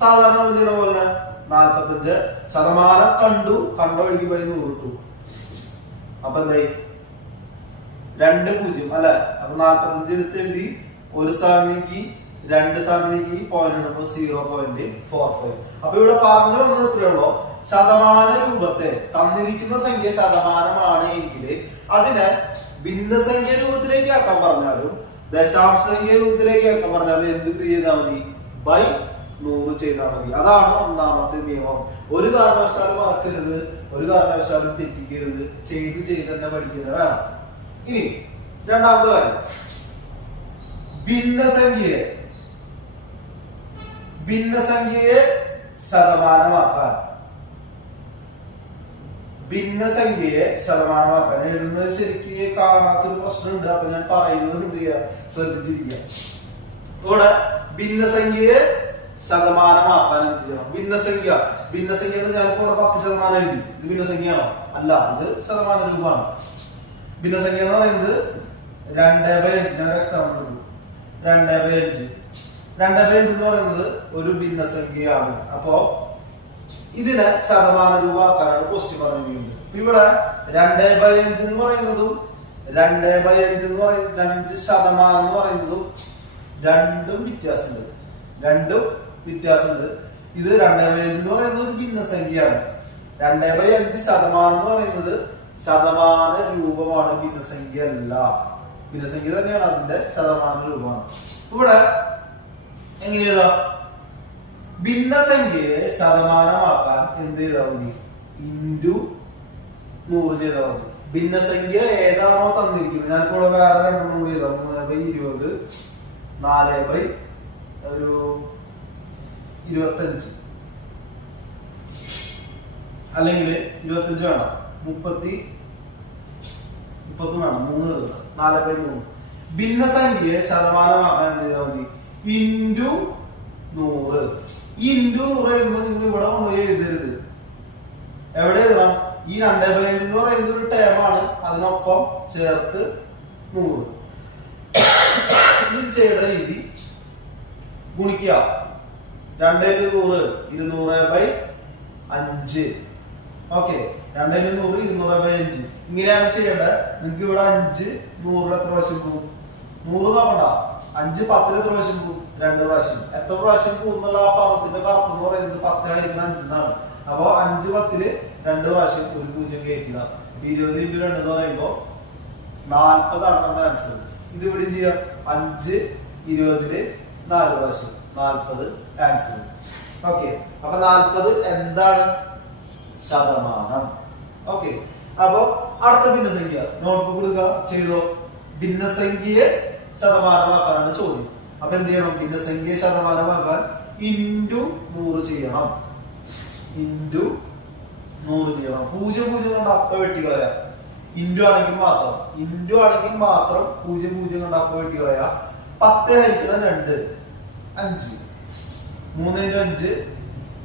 സാധാരണ ചെയ്യുന്ന പോലെ 45% കണ്ട വഴിക്ക് 100 ഇട്ടു. അപ്പൊ എന്തായി 2 0 അല്ലെ. അപ്പൊ 45 എടുത്ത് എഴുതി, ഒരു സ്ഥാനം നീക്കി, 2 സ്ഥാനം നീക്കി, പോയിന്റ് 0.45. അപ്പൊ ഇവിടെ പറഞ്ഞു വന്നത് ഇത്രയുള്ളൂ. ശതമാന രൂപത്തെ തന്നിരിക്കുന്ന സംഖ്യ ശതമാനമാണ് എങ്കിൽ അതിനെ ഭിന്നസംഖ്യ രൂപത്തിലേക്ക് ആക്കാൻ പറഞ്ഞാലും ദശാംശ സംഖ്യ രൂപത്തിലേക്ക് ആക്കാൻ പറഞ്ഞാലും എന്ത് ചെയ്താൽ മതി? ബൈ 100 ചെയ്താൽ മതി. അതാണ് ഒന്നാമത്തെ നിയമം. ഒരു കാരണവശാലും മറക്കരുത്, ഒരു കാരണവശാലും തെറ്റിക്കരുത്. ചെയ്ത് തന്നെ പഠിക്കുന്നത് വേണം. ഇനി രണ്ടാമത്തെ കാര്യം, ഭിന്നസംഖ്യയെ ശതമാനമാക്കാൻ എഴുതുന്നത് ശരിക്കും കാണാത്തൊരു പ്രശ്നമുണ്ട്. അപ്പൊ ഞാൻ പറയുന്നത് എന്ത് ചെയ്യുക, ശ്രദ്ധിച്ചിരിക്കുക. ഇവിടെ ഭിന്നസംഖ്യയെ ശതമാനമാക്കാൻ എന്ത് ചെയ്യണം? ഭിന്നസംഖ്യ ഞാനിപ്പോ ഇവിടെ 10% എഴുതി. ഇത് ഭിന്നസംഖ്യയാണോ? അല്ല, ഇത് ശതമാന രൂപമാണ്. ഭിന്നസംഖ്യ എന്ന് പറയുന്നത് 2/5. ഞാൻ എക്സാമ്പിൾ എടുത്തു. 2/5 എന്ന് പറയുന്നത് ഒരു ഭിന്നസംഖ്യയാണ്. അപ്പോ ഇതിനെ ശതമാന രൂപ ആക്കാനാണ് ക്വസ്റ്റ്യൻ പറഞ്ഞിരിക്കുന്നത്. ഇവിടെ 2/5 എന്ന് പറയുന്നതും 2 ശതമാനം എന്ന് പറയുന്നതും രണ്ടും വ്യത്യാസമുണ്ട്. ഇത് 2/5 എന്ന് പറയുന്നത് ഒരു ഭിന്നസംഖ്യയാണ്. 2/5 ശതമാനം എന്ന് പറയുന്നത് ശതമാന രൂപമാണ്, ഭിന്നസംഖ്യ അല്ല. ഭിന്നസംഖ്യ തന്നെയാണ്, അതിന്റെ ശതമാന രൂപമാണ്. ഇവിടെ എങ്ങനെ എഴുതാം? ഭിന്നസംഖ്യയെ ശതമാനമാക്കാൻ എന്ത് ചെയ്താൽ മതി? ഇൻറ്റു 100 ചെയ്താൽ മതി. ഭിന്നസംഖ്യ ഏതാണോ തന്നിരിക്കുന്നത്, ഞാനിപ്പോൾ വേറെ 2 കൂടി എഴുതാം. 3/20, 4/25, അല്ലെങ്കിൽ 25 വേണം, 30 വേണം, 3 എഴുതണം. 4/3. ഭിന്നസംഖ്യയെ ശതമാനമാക്കാൻ എന്ത് ചെയ്താൽ മതി? ഇൻറ്റു 100. ഈ ഇൻറ്റു 100 എഴുതുമ്പോൾ നിങ്ങൾ ഇവിടെ കൊണ്ടുപോയി എഴുതരുത്. എവിടെ എഴുതണം? ഈ 2/5 എന്ന് പറയുന്ന ഒരു ടേമാണ്, അതിനൊപ്പം ചേർത്ത് 100. ഇത് ചെയ്യേണ്ട രീതി ഗുണിക്കുക. 2/100 200/5. ഓക്കെ, 2/100 200/5. ഇങ്ങനെയാണ് ചെയ്യേണ്ടത്. നിങ്ങൾക്ക് ഇവിടെ 5 100 എത്ര പ്രാവശ്യം പോകും? 100 നോക്കണ്ട. 5 10 എത്ര പ്രാവശ്യം പോകും? 2 പ്രാവശ്യം. എത്ര പ്രാവശ്യം പോകുന്നുള്ള ആ പദത്തിന്റെ കറുത്ത് എന്ന് പറയുന്നത് 10 ആയിരിക്കണം 5 എന്നാണ്. അപ്പൊ 5 10 2 പ്രാവശ്യം, ഒരു 0 കയറ്റില്ല. 20 × 2 എന്ന് പറയുമ്പോ 40 ആണ് നമ്മുടെ ആൻസർ. ഇത് ഇവിടെ ചെയ്യാം. 5 20 4 പ്രാവശ്യം, 40 ആൻസർ. ഓക്കെ, അപ്പൊ 40 എന്താണ്? ശതമാനം. ഓക്കെ, അപ്പൊ അടുത്ത ഭിന്നസംഖ്യ നോട്ട്ബുക്ക് എടുക്കുക, ചെയ്തോ. ഭിന്നസംഖ്യയെ ശതമാനമാക്കാനാണ് ചോദ്യം. അപ്പൊ എന്ത് ചെയ്യണം? ഭിന്നസംഖ്യയെ ശതമാനമാക്കാൻ ഇൻറ്റു 100 ചെയ്യണം. 0 കൊണ്ട് അപ്പ വെട്ടിക്കളയാ. ഇൻറ്റു ആണെങ്കിൽ മാത്രം 0 കൊണ്ട് അപ്പ വെട്ടിക്കളയാ. 10 ഹരിക്കണം 2 5. 3 ×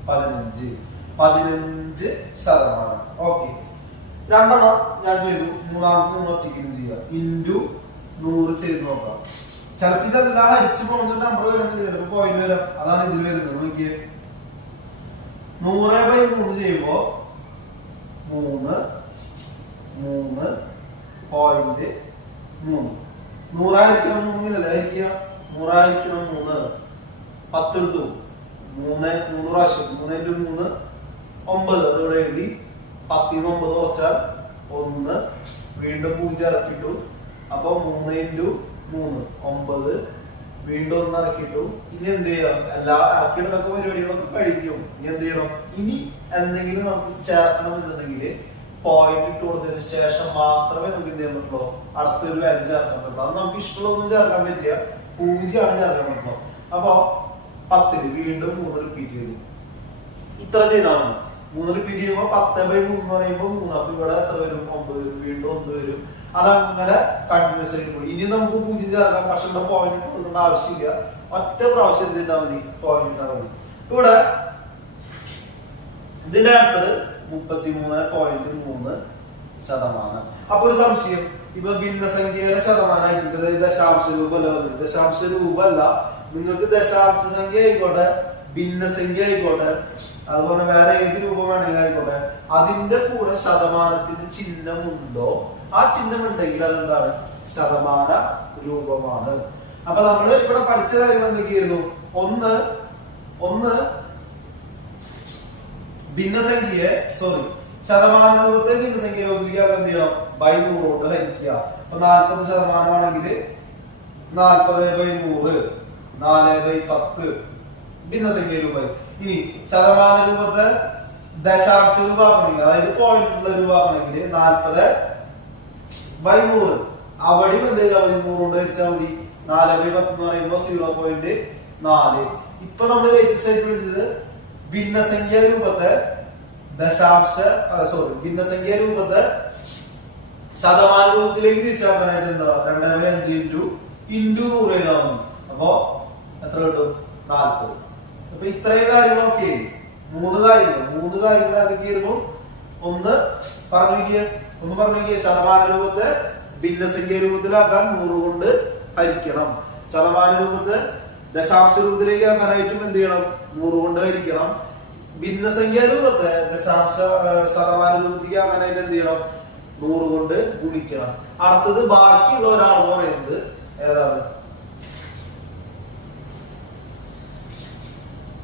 5 15 ശതമാനം. ഓക്കെ, 2 ഞാൻ ചെയ്തു. മൂന്നാമത്തെ നിങ്ങൾ ഒറ്റയ്ക്ക് ചെയ്യുക. ഇൻറ്റു 100 ചെയ്ത് നോക്കാം. ചിലപ്പോൾ ഇതെല്ലാം ഹരിച്ചു പോകുന്ന നമ്പർ വരുന്നില്ല, ചിലപ്പോൾ പോയിന്റ് വരാം. അതാണ് ഇതിൽ വരുന്നത്. നോക്കിയേ, 100/3 ചെയ്യുമ്പോ 3 3.3. 100 3 ഹരിക്കുക. 100 3 10 എടുത്തു. 3 പ്രാവശ്യം. 3 × 3 9. അതോടെ എഴുതി. 10 ൽ 9 കുറച്ചാൽ 1. വീണ്ടും 0 ഇറക്കിട്ടു. അപ്പൊ 3 × 3 9. വീണ്ടും 1 ഇറക്കിട്ടു. ഇനി എന്ത് ചെയ്യാം? എല്ലാ ഇറക്കിയിടലൊക്കെ പരിപാടികളൊക്കെ കഴിക്കും. ഇനി എന്ത് ചെയ്യണം? ഇനി എന്തെങ്കിലും നമുക്ക് ചേർക്കണം എന്നുണ്ടെങ്കിൽ പോയിന്റ് ഇട്ട് കൊടുത്തതിന് ശേഷം മാത്രമേ നമുക്ക് എന്ത് ചെയ്യാൻ പറ്റുള്ളൂ? അടുത്തൊരു വാല്യൂ ചേർക്കാൻ പറ്റുള്ളൂ. അത് നമുക്ക് ഇഷ്ടമുള്ളതൊന്നും ചേർക്കാൻ പറ്റില്ല. 0 ആണ് ചേർക്കാൻ പറ്റുള്ളൂ. അപ്പൊ 10 വീണ്ടും 3 റിപ്പീറ്റ് ചെയ്തു. ഇത്ര ചെയ്താൽ മതി. 3 റിപ്പീറ്റ് ചെയ്യുമ്പോൾ 10/3 എന്ന് പറയുമ്പോൾ 3. അപ്പൊ ഇവിടെ എത്ര വരും? 9 വരും. വീണ്ടും 1 വരും. അതങ്ങനെ കണ്ടിന്യൂസ് ആയിട്ട് പോയി. ഇനി നമുക്ക് 0 ചേർക്കാം. പക്ഷെ ഇവിടെ പോയിന്റ് കൊടുക്കേണ്ട ആവശ്യമില്ല. ഒറ്റ പ്രാവശ്യം ചെയ്താൽ മതി, പോയിന്റ് ഇട്ടാൽ മതി. ഇവിടെ ഇതിന്റെ ആൻസർ 33.3 ശതമാനം. അപ്പൊ ഒരു സംശയം, ഇപ്പൊ ഭിന്നസംഖ്യയുടെ ശതമാനമായിരിക്കും ദശാംശ രൂപ അല്ല. ദശാംശ രൂപ അല്ല, നിങ്ങൾക്ക് ദശാംശ സംഖ്യ ആയിക്കോട്ടെ, ഭിന്നസംഖ്യ ആയിക്കോട്ടെ, അതുപോലെ വേറെ ഏത് രൂപം വേണമെങ്കിലും ആയിക്കോട്ടെ, അതിന്റെ കൂടെ ശതമാനത്തിന്റെ ചിഹ്നം ഉണ്ടോ, ആ ചിഹ്നം ഉണ്ടെങ്കിൽ അതെന്താണ്? ശതമാന രൂപമാണ്. അപ്പൊ നമ്മൾ ഇവിടെ പഠിച്ച കാര്യങ്ങൾ എന്തൊക്കെയായിരുന്നു? ഒന്ന് ഭിന്നസംഖ്യയെ ശതമാന രൂപത്തെ ഭിന്നസംഖ്യ രൂപത്തിലേക്ക് എന്ത് ചെയ്യണം? ബൈ 100 കൊണ്ട് ഹരിക്കുക. അപ്പൊ 40% ആണെങ്കിൽ 40/100, 4/10 ഭിന്നസംഖ്യ രൂപം. ഇനി ശതമാന രൂപത്തെ ദശാംശ രൂപമാക്കണമെങ്കിൽ, അതായത് പോയിന്റുള്ള രൂപമാക്കണമെങ്കിൽ 40/100. അവിടെയും എന്ത് ചെയ്യുക? 100 കൊണ്ട് ഹരിച്ചാൽ മതി. 4/10 എന്ന് പറയുമ്പോൾ 0.4. ഇപ്പൊ നമ്മൾ ലേറ്റസ്റ്റ് ആയിട്ട് വിളിച്ചത് ഭിന്നസംഖ്യ രൂപത്തെ ഭിന്നസംഖ്യ രൂപത്തെ ശതമാന രൂപത്തിലേക്ക് തിരിച്ചാക്കാനായിട്ട് എന്താ? 2/5 ഇൻറ്റു 100 ചെയ്താൽ മതി. അപ്പൊ എത്ര കിട്ടും? 40. അപ്പൊ ഇത്രയും കാര്യങ്ങളൊക്കെ മൂന്ന് കാര്യങ്ങൾ അതൊക്കെയായിരുന്നു. ഒന്ന് പറഞ്ഞു ശതമാന രൂപത്തെ ഭിന്നസംഖ്യ രൂപത്തിലാക്കാൻ 100 കൊണ്ട് ഹരിക്കണം. ശതമാന രൂപത്തെ ദശാംശ രൂപത്തിലേക്ക് ആക്കാനായിട്ടും എന്ത് ചെയ്യണം? 100 കൊണ്ട് ഹരിക്കണം. ഭിന്നസംഖ്യ രൂപത്തെ ശതമാന രൂപത്തിലേക്ക് ആക്കാനായിട്ട് എന്ത് ചെയ്യണം? 100 കൊണ്ട് ഗുണിക്കണം. അടുത്തത് ബാക്കിയുള്ള ഒരാൾ പറയുന്നത് ഏതാണ്?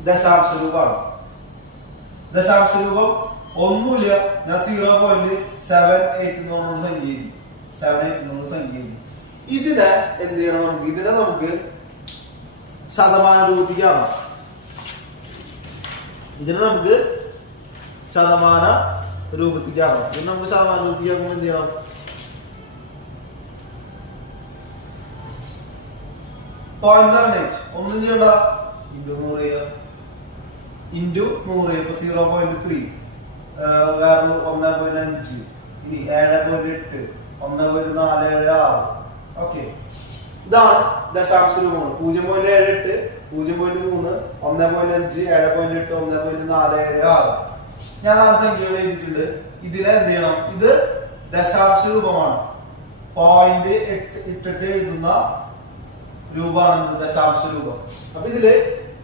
ദശാംശ രൂപമാണ്. ദശാംശ രൂപം ഒന്നുമില്ല, ഞാൻ 0.78 എന്നുള്ള സംഖ്യ. ഇതിനെ എന്ത് ചെയ്യണം? ഇതിനെ നമുക്ക് ശതമാന രൂപത്തിലേക്കാണ്. ഇതിനെ നമുക്ക് ശതമാന രൂപത്തിലേക്കാണ്. എന്ത് ചെയ്യണം? ഒന്നും ചെയ്യണ്ട, ഇൻറ്റു 100 ഇൻറ്റു 100. ഇപ്പൊ 0.3, വേറെ 1.5, ഇനി 7.8, 1.476. ഓക്കെ, ഇതാണ് ദശാംശ രൂപങ്ങൾ. 0.78, 0.3, 1.5, 7.8, 1.476. ഞാൻ 4 സംഖ്യകൾ എഴുതിയിട്ടുണ്ട്. ഇതിനെ എന്ത് ചെയ്യണം? ഇത് ദശാംശ രൂപമാണ്. പോയിന്റ് ഇട്ടിട്ട് എഴുതുന്ന രൂപമാണ് ദശാംശ രൂപം. അപ്പൊ ഇതില്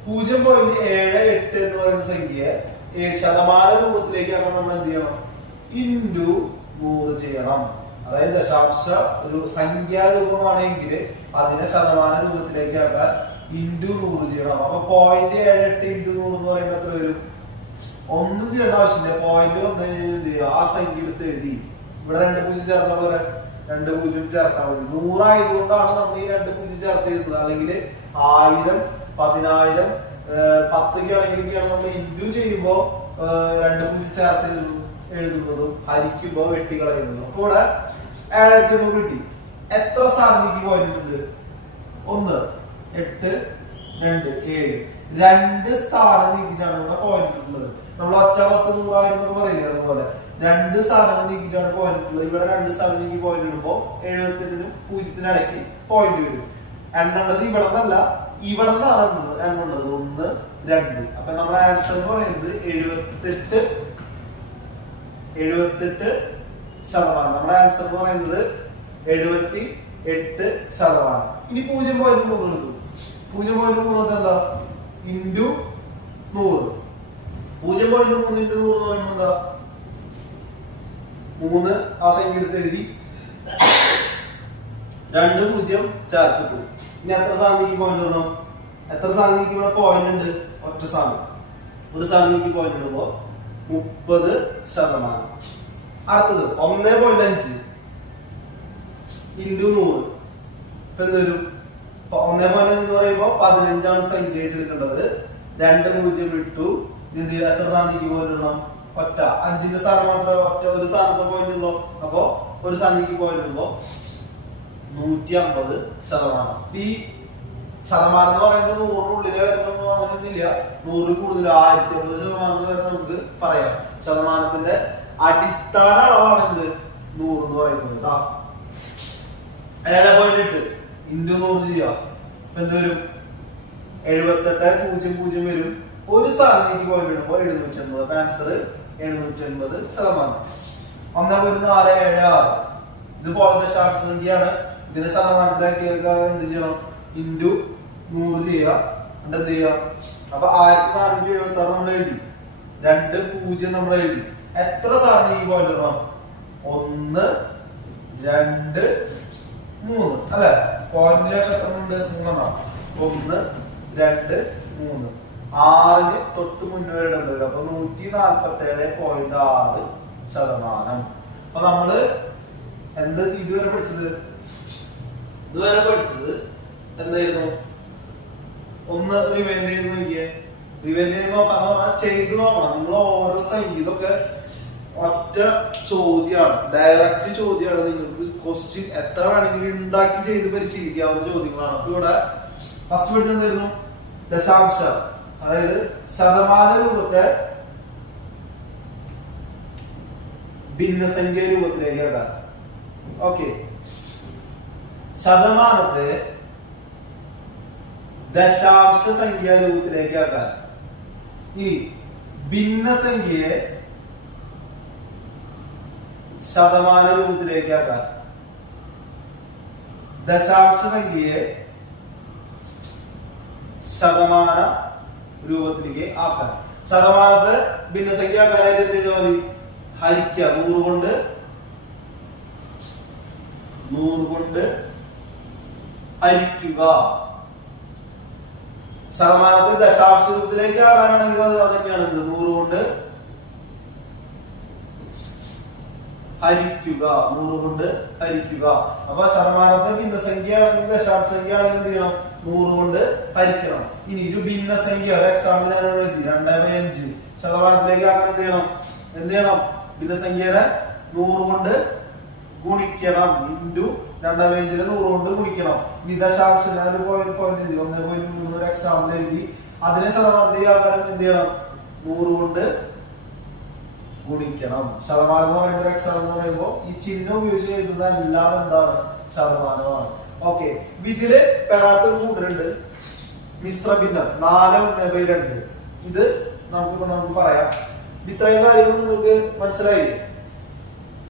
0.78 എന്ന് പറയുന്ന സംഖ്യയെ ശതമാന രൂപത്തിലേക്ക് ആക്കാൻ നമ്മൾ എന്ത് ചെയ്യണം? ഇൻറ്റു 100 ചെയ്യണം. അതായത് ദശാംശ ഒരു സംഖ്യാരൂപമാണെങ്കിൽ അതിനെ ശതമാന രൂപത്തിലേക്ക് ആക്കാൻ ഇൻറ്റു 100 ചെയ്യണം. അപ്പൊ 0.78 ഇൻറ്റു 100 എന്ന് പറയുമ്പോൾ എത്ര വരും? ഒന്നും ചെയ്യേണ്ട ആവശ്യമില്ല. 0.1 എന്ത് ചെയ്യുക? ആ സംഖ്യ എടുത്ത് എഴുതി ഇവിടെ 2 0 ചേർത്ത പോലെ 2 0 ചേർത്താൽ മതി. 100 ആയതുകൊണ്ടാണ് നമ്മൾ ഈ 2 0 ചേർത്ത് എഴുതുന്നത്. അല്ലെങ്കിൽ 1000, 10,000, 10 ആണെങ്കിലൊക്കെയാണ് നമ്മൾ ഇൻറ്റു ചെയ്യുമ്പോൾ 2 0 ചേർത്ത് എഴുതുന്നതും ഹരിക്കുമ്പോ വെട്ടിക്കളയുന്നതും. അപ്പൊ ഇവിടെ 7,100 കിട്ടി. എത്ര സ്ഥാനത്തേക്ക് പോയിന്റ് ഉണ്ട്? 1, 8, 2, 7. 2 സ്ഥാനം നീക്കിയിട്ടാണ് ഇവിടെ പോയിന്റ് ഉള്ളത്. നമ്മൾ ഒറ്റ 10, 100,000 എന്ന് പറയില്ല, അതുപോലെ 2 സ്ഥാനങ്ങൾ നീക്കിയിട്ടാണ് പോയിന്റ് ഉള്ളത്. ഇവിടെ 2 സ്ഥാനം നീക്കി പോയിന്റ് ഇടുമ്പോ 78നും 0നും ഇടയ്ക്ക് പോയിന്റ് വരും. എണ്ണുള്ളത് ഇവിടെ നിന്നല്ല, ഇവിടെ നിന്നാണ് എണ്ണുള്ളത്. 1, 2. അപ്പൊ നമ്മുടെ ആൻസർ എന്ന് പറയുന്നത് 78%. നമ്മുടെ ആൻസർ എന്ന് പറയുന്നത് 78%. ഇനി 0.3 എടുത്തു. 0.3 എന്താ? ഇൻറ്റു 100. 0.3 ഇൻറ്റു 100 എന്ന് പറയുമ്പോൾ എന്താ? 3 ആ സംഖ്യ എടുത്ത് എഴുതി 2 0 ചേർത്തിട്ടു. ഇനി എത്ര സ്ഥാനത്തേക്ക് പോയിന്റ് ഇടണം? എത്ര സ്ഥാനത്തേക്ക് ഇവിടെ പോയിന്റ് ഉണ്ട്? ഒറ്റ സ്ഥാനം. ഒരു സ്ഥാനത്തേക്ക് പോയിന്റ് ഇടുമ്പോ 30%. അടുത്തത് 1.5 ഇൻറ്റു 100. ഇപ്പൊ എന്തൊരു 1.5 എന്ന് പറയുമ്പോ 15 സംഖ്യ എടുക്കേണ്ടത്. 2 0 ഇട്ടു. എത്ര സ്ഥാനത്തേക്ക് പോയിന്റ് ഇടണം? ഒറ്റ 5ന്റെ സ്ഥാനം മാത്രമേ ഒറ്റ ഒരു സ്ഥാനത്ത് പോയിന്റ് ഉള്ളൂ. അപ്പൊ ഒരു സ്ഥാനത്തേക്ക് പോയിന്റ് ഇടുമ്പോ 150%. ഈ ശതമാനം എന്ന് പറയുന്നത് 100-നുള്ളിലെ വരണമൊന്നും അങ്ങനെയൊന്നുമില്ല. 100 കൂടുതൽ 1050% വരെ നമുക്ക് പറയാം. ശതമാനത്തിന്റെ അടിസ്ഥാന അളവാണ് എന്ത്? 100 എന്ന് പറയുന്നത്. 7.8 ഇൻറ്റു 100 ചെയ്യാം. എന്ത് വരും? 78.00 വരും. ഒരു സ്ഥാനത്തേക്ക് പോയിന്റ് ഇടുമ്പോ 780. ആൻസർ 780%. 1.476. ഇത് ദശാംശ സംഖ്യയാണ്. ഇതിന്റെ ശതമാനത്തിലാക്കി എന്ത് ചെയ്യണം? ഇൻറ്റു 100 ചെയ്യുക. എന്ത് ചെയ്യുക? അപ്പൊ 1476 നമ്മൾ എഴുതി, 2 0 നമ്മൾ എഴുതി. എത്ര സാറിന് ഈ പോയിന്റ് 1 2 3 അല്ലെ? പോയിന്റ് ശേഷം എത്ര ഉണ്ട്? 3 1 2 3 6 തൊട്ട് മുന്നേ ഇടേണ്ടി വരും. അപ്പൊ 147.6%. അപ്പൊ നമ്മള് എന്ത് ഇതുവരെ പഠിച്ചത് എന്തായിരുന്നു? ഒന്ന് റിവൈൻഡ് ചെയ്ത് നോക്കിയേ. റിവൈൻഡ് ചെയ്ത് നോക്കാന്ന് പറഞ്ഞാൽ ചെയ്ത് നോക്കണം. നിങ്ങൾ ഓരോ സംഗീതമൊക്കെ ഒറ്റ ചോദ്യമാണ്, ഡയറക്റ്റ് ചോദ്യമാണ്. നിങ്ങൾക്ക് ക്വസ്റ്റ്യൻ എത്ര വേണമെങ്കിലും ഉണ്ടാക്കി ചെയ്ത് പരിശീലിക്കാവുന്ന ചോദ്യങ്ങളാണ്. അപ്പൊ ഇവിടെ ഫസ്റ്റ് പഠിച്ചത് എന്തായിരുന്നു? ദശാംശം, അതായത് ശതമാന രൂപത്തെ ഭിന്നസംഖ്യ രൂപത്തിലേക്ക് ആക്കാൻ. ഓക്കെ, ശതമാനത്തെ ദശാംശ സംഖ്യ രൂപത്തിലേക്ക് ആക്കാൻ. ഈ ഭിന്നസംഖ്യയെ ശതമാന രൂപത്തിലേക്ക് ആക്കാൻ, ദശാംശ സംഖ്യയെ ശതമാന രൂപത്തിലേക്ക് ആക്കാൻ. ശതമാനത്തെ ഭിന്നസംഖ്യ ആക്കാനായിട്ട് എന്ത് ചെയ്താൽ മതി? ഹരിക്കുക. 100 കൊണ്ട് ഹരിക്കുക. ശതമാനത്തെ ദശാംശ രൂപത്തിലേക്ക് ആകാനാണെങ്കിൽ അത് തന്നെയാണ് 100 കൊണ്ട് ഹരിക്കുക. 100 കൊണ്ട് ഹരിക്കുക. അപ്പൊ ശതമാനത്തെ ഭിന്നസംഖ്യ ആണെങ്കിൽ ദശാംശ സംഖ്യ ആണെങ്കിൽ എന്ത് ചെയ്യണം? 100 കൊണ്ട് ഹരിക്കണം. ഇനി ഒരു ഭിന്നസംഖ്യ, ഒരു എക്സാമ്പിൾ ഞാൻ എഴുതി, 2/5 ശതമാനത്തിലേക്ക് ആക്കാൻ എന്ത് ചെയ്യണം? ഭിന്നസംഖ്യനെ 100 കൊണ്ട് ഗുണിക്കണം. ഇൻറ്റു 2/5 100 കൊണ്ട് ഗുണിക്കണം. ഇനി ദശാംശം ഞാൻ പോയിന്റ് 1.3 ഒരു എക്സാമ്പിൾ എഴുതി, അതിനെ ശതമാനത്തിലേക്ക് ആക്കാനും എന്ത് ചെയ്യണം? 100 കൊണ്ട് ഗുണിക്കണം. ശതമാനം എന്ന് പറയുമ്പോൾ എക്സാമ്പിൾ എന്ന് പറയുമ്പോൾ ഈ ചിഹ്നം ഉപയോഗിച്ച് എഴുതുന്ന എല്ലാം എന്താണ്? ശതമാനമാണ്. ഓക്കെ, ഇതില് പെടാത്തൊരു കൂട്ടരുണ്ട്, മിശ്ര ഭിന്നം 4/1/2. ഇത് നമുക്ക് പറയാം. ഇത്രയും കാര്യങ്ങൾ നിങ്ങൾക്ക് മനസ്സിലായില്ലേ?